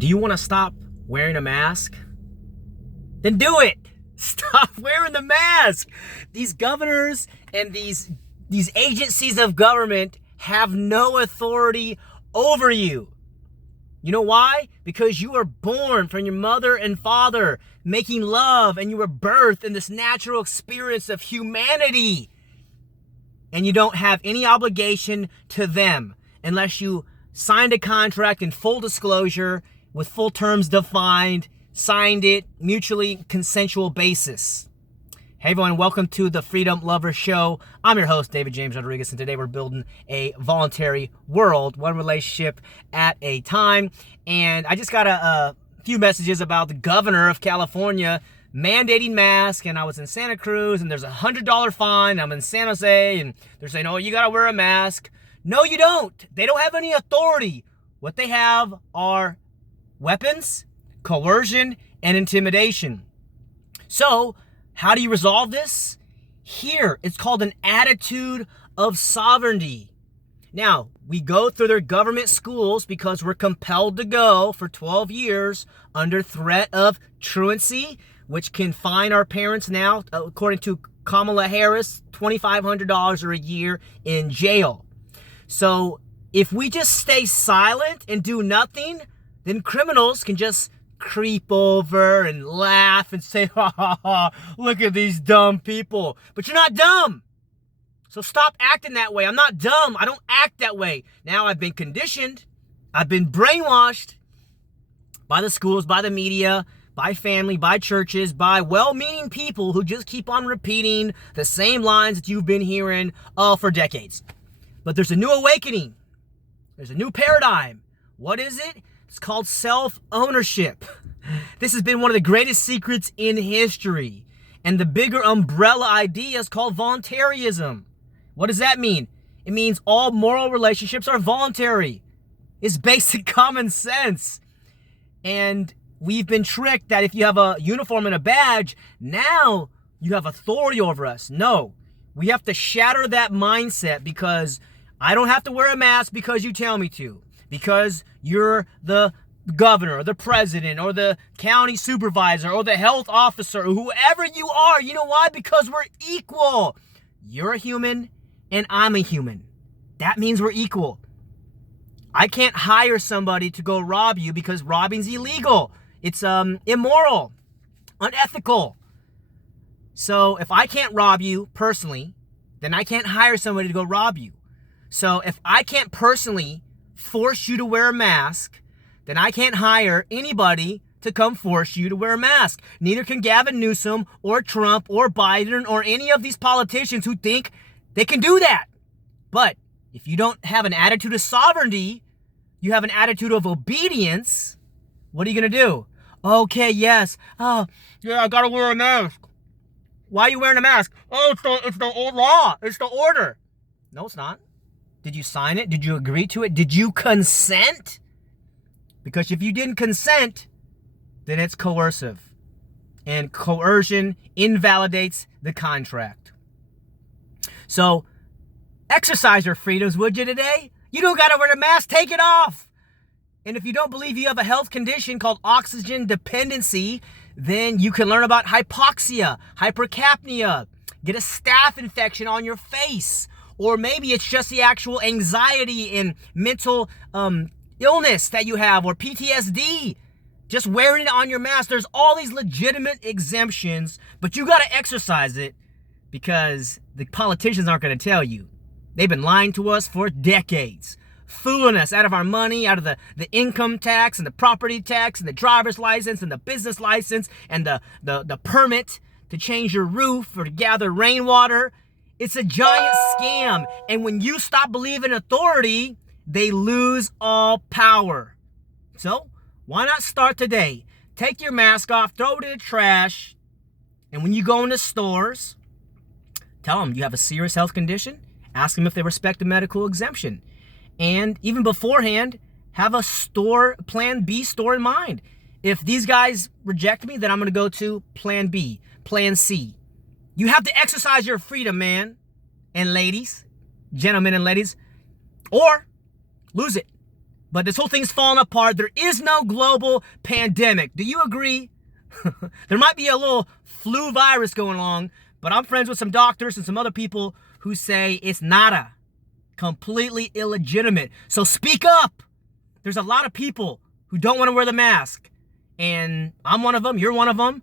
Do you want to stop wearing a mask? Then do it. Stop wearing the mask. These governors and these agencies of government have no authority over you. You know why? Because you were born from your mother and father making love, and you were birthed in this natural experience of humanity. And you don't have any obligation to them unless you signed a contract in full disclosure with full terms defined, signed it, mutually consensual basis. Hey everyone, welcome to the Freedom Lover Show. I'm your host, David James Rodriguez, and today we're building a voluntary world, one relationship at a time. And I just got a few messages about the governor of California mandating masks, and I was in Santa Cruz, and there's $100 fine. I'm in San Jose, and they're saying, oh, you gotta wear a mask. No, you don't. They don't have any authority. What they have are weapons, coercion, and intimidation. So, how do you resolve this? Here, it's called an attitude of sovereignty. Now, we go through their government schools because we're compelled to go for 12 years under threat of truancy, which can fine our parents now, according to Kamala Harris, $2,500 or a year in jail. So if we just stay silent and do nothing, then criminals can just creep over and laugh and say, ha ha ha, look at these dumb people. But you're not dumb. So stop acting that way. I'm not dumb. I don't act that way. Now I've been conditioned. I've been brainwashed by the schools, by the media, by family, by churches, by well-meaning people who just keep on repeating the same lines that you've been hearing for decades. But there's a new awakening. There's a new paradigm. What is it? It's called self-ownership. This has been one of the greatest secrets in history. And the bigger umbrella idea is called voluntarism. What does that mean? It means all moral relationships are voluntary. It's basic common sense. And we've been tricked that if you have a uniform and a badge, now you have authority over us. No, we have to shatter that mindset, because I don't have to wear a mask because you tell me to, because you're the governor or the president or the county supervisor or the health officer or whoever you are. You know why? Because we're equal. You're a human and I'm a human. That means we're equal. I can't hire somebody to go rob you because robbing's illegal. It's immoral, unethical. So if I can't rob you personally, then I can't hire somebody to go rob you. So if I can't personally force you to wear a mask, then I can't hire anybody to come force you to wear a mask. Neither can Gavin Newsom or Trump or Biden or any of these politicians who think they can do that. But if you don't have an attitude of sovereignty, you have an attitude of obedience, what are you going to do? Okay, yes. Oh, yeah, I got to wear a mask. Why are you wearing a mask? Oh, it's the old law. It's the order. No, it's not. Did you sign it? Did you agree to it? Did you consent? Because if you didn't consent, then it's coercive. And coercion invalidates the contract. So, exercise your freedoms, would you, today? You don't got to wear a mask. Take it off. And if you don't believe you have a health condition called oxygen dependency, then you can learn about hypoxia, hypercapnia, get a staph infection on your face. Or maybe it's just the actual anxiety and mental illness that you have, or PTSD. Just wearing it on your mask. There's all these legitimate exemptions, but you got to exercise it because the politicians aren't going to tell you. They've been lying to us for decades, fooling us out of our money, out of the income tax and the property tax and the driver's license and the business license and the permit to change your roof or to gather rainwater. It's a giant scam. And when you stop believing authority, they lose all power. So why not start today? Take your mask off, throw it in the trash. And when you go into stores, tell them you have a serious health condition. Ask them if they respect a medical exemption. And even beforehand, have a plan B store in mind. If these guys reject me, then I'm going to go to plan B, plan C. You have to exercise your freedom, man and ladies, gentlemen and ladies, or lose it. But this whole thing's falling apart. There is no global pandemic. Do you agree? There might be a little flu virus going along, but I'm friends with some doctors and some other people who say it's nada. Completely illegitimate. So speak up. There's a lot of people who don't want to wear the mask. And I'm one of them. You're one of them.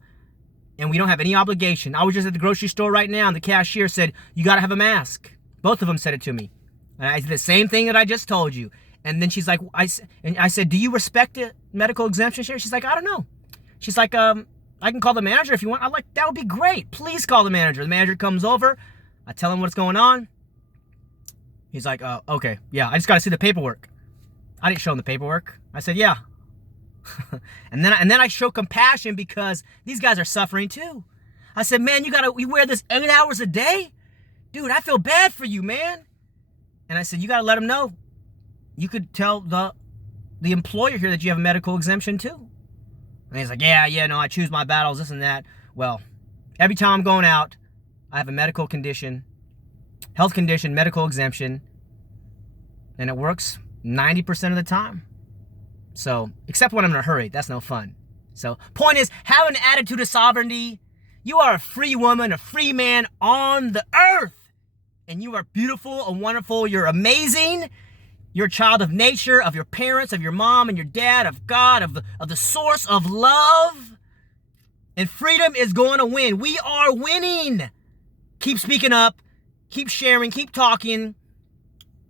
And we don't have any obligation. I was just at the grocery store right now, and the cashier said, you got to have a mask. Both of them said it to me. And I said the same thing that I just told you. And then she's like, I said, do you respect a medical exemption here? She's like, I don't know. She's like, I can call the manager if you want. I'm like, that would be great. Please call the manager. The manager comes over. I tell him what's going on. He's like, okay, yeah, I just got to see the paperwork. I didn't show him the paperwork. I said, yeah. and then I show compassion because these guys are suffering too. I said, man, you wear this 8 hours a day? Dude, I feel bad for you, man. And I said, you got to let them know. You could tell the employer here that you have a medical exemption too. And he's like, yeah, no, I choose my battles, this and that. Well, every time I'm going out, I have a medical condition, health condition, medical exemption, and it works 90% of the time. So, except when I'm in a hurry, that's no fun. So, point is, have an attitude of sovereignty. You are a free woman, a free man on the earth. And you are beautiful and wonderful. You're amazing. You're a child of nature, of your parents, of your mom and your dad, of God, of the source of love. And freedom is going to win. We are winning. Keep speaking up. Keep sharing. Keep talking.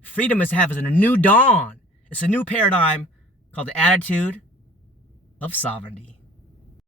Freedom is having a new dawn. It's a new paradigm called the attitude of sovereignty.